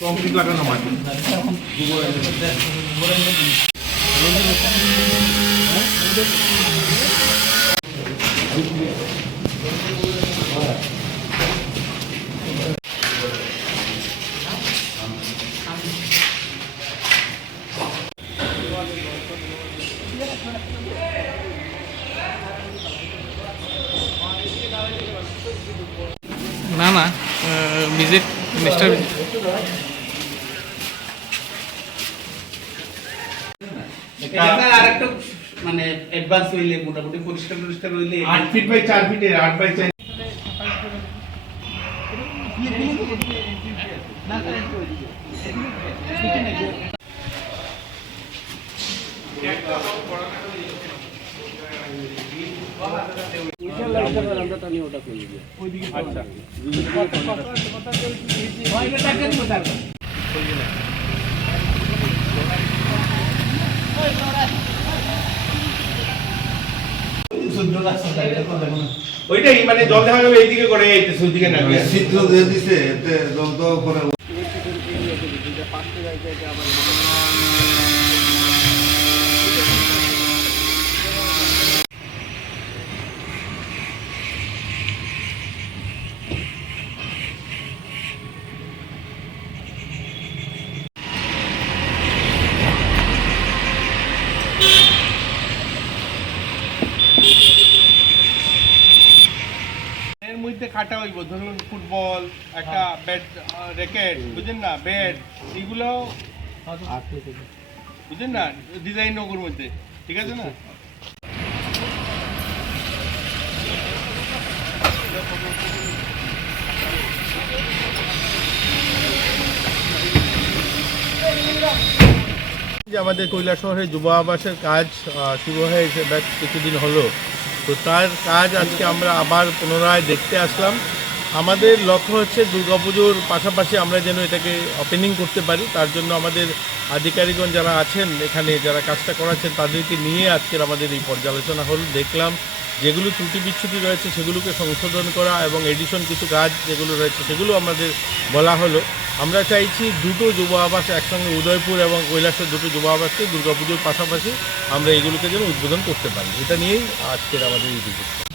concrete লাগানো মাটি না না ভিজিট মিস্টার আরেকটা মানে অ্যাডভান্স হইলে মোটামুটি পরিষ্কার হইলে 8 ফিট বাই 4 ফিটের 8 বাই 4 ওইটাই মানে জল দেখা যাবে এইদিকে করে এইতেছে ওইদিকে না চিত্র দিয়ে দিছে এতে জল তো করে খাটা হইব ধরুন ফুটবল একটা ব্যাট র্যাকেট বুঝলেন না ব্যাট এগুলো বুঝলেন না ডিজাইন নগর মধ্যে ঠিক আছে না আমাদের কৈলাসহরে যুব আবাসের কাজ শুরু হয়েছে বেশ কিছুদিন হলো তো তার কাজ আজকে আমরা আবার পুনরায় দেখতে আসলাম আমাদের লক্ষ্য হচ্ছে দুর্গাপুজোর পাশাপাশি আমরা যেন এটাকে ওপেনিং করতে পারি তার জন্য আমাদের আধিকারিকগণ যারা আছেন এখানে যারা কাজটা করাচ্ছেন তাদেরকে নিয়ে আজকের আমাদের এই পর্যালোচনা হল দেখলাম যেগুলো ত্রুটি বিচ্ছুতি রয়েছে সেগুলোকে সংশোধন করা এবং এডিশন কিছু কাজ যেগুলো রয়েছে সেগুলো আমাদের বলা হলো আমরা চাইছি দুটো যুব আবাস একসঙ্গে উদয়পুর এবং কৈলাসের দুটো যুব আবাসকে দুর্গাপুজোর পাশাপাশি আমরা এগুলোকে যেন উদ্বোধন করতে পারি এটা নিয়েই আজকের আমাদের এই ভিডিও